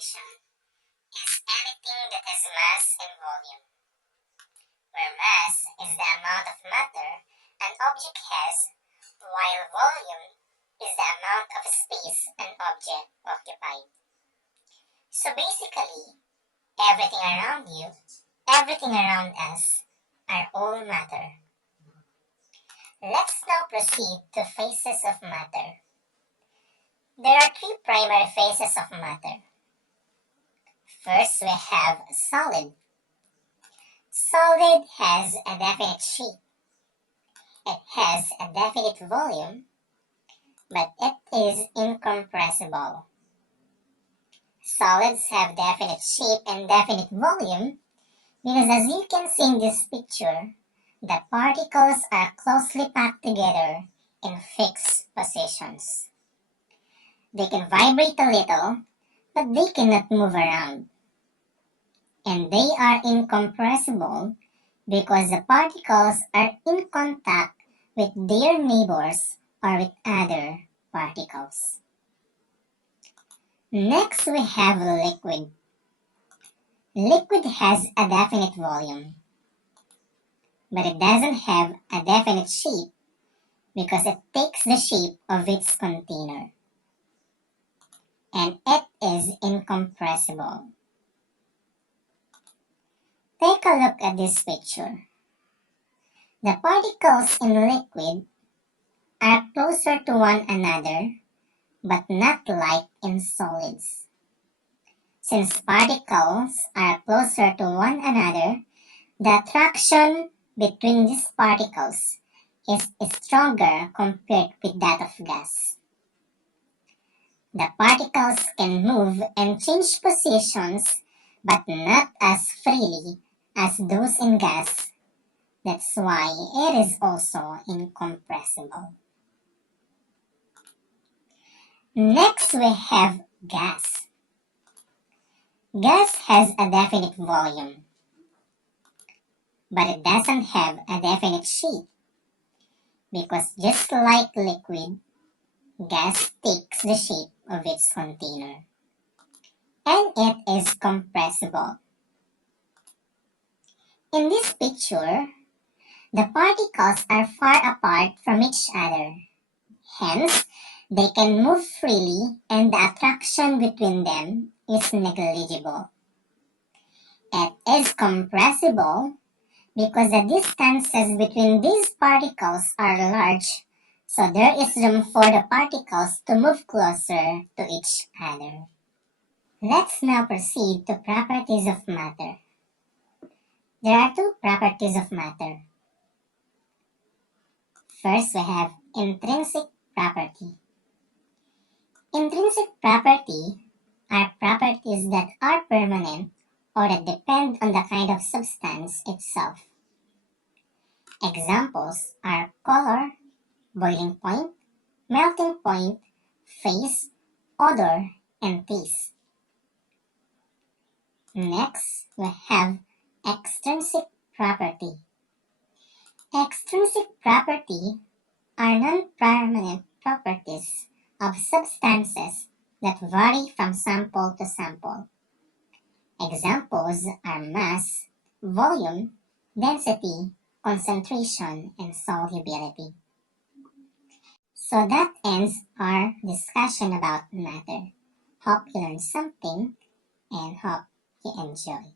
definition is anything that has mass and volume, where mass is the amount of matter an object has, while volume is the amount of space an object occupies. So basically, everything around you, everything around us, are all matter. Let's now proceed to phases of matter. There are three primary phases of matter. First, we have solid. Solid has a definite shape. It has a definite volume, but it is incompressible. Solids have definite shape and definite volume because, as you can see in this picture, the particles are closely packed together in fixed positions. They can vibrate a little, but they cannot move around. And they are incompressible because the particles are in contact with their neighbors or with other particles. Next, we have liquid. Liquid has a definite volume, but it doesn't have a definite shape because it takes the shape of its container, and it is incompressible. Take a look at this picture. The particles in liquid are closer to one another, but not like in solids. Since particles are closer to one another, the attraction between these particles is stronger compared with that of gas. The particles can move and change positions, but not as freely as those in gas. That's why it is also incompressible. Next, we have gas. Gas has a definite volume, but it doesn't have a definite shape because, just like liquid, gas takes the shape of its container, and it is compressible. In this picture, the particles are far apart from each other. Hence, they can move freely and the attraction between them is negligible. It is compressible because the distances between these particles are large, so there is room for the particles to move closer to each other. Let's now proceed to properties of matter. There are two properties of matter. First, we have intrinsic property. Intrinsic property are properties that are permanent or that depend on the kind of substance itself. Examples are color, boiling point, melting point, phase, odor, and taste. Next, we have extrinsic property. Extrinsic property are non-permanent properties of substances that vary from sample to sample. Examples are mass, volume, density, concentration, and solubility. So that ends our discussion about matter. Hope you learned something and hope you enjoy.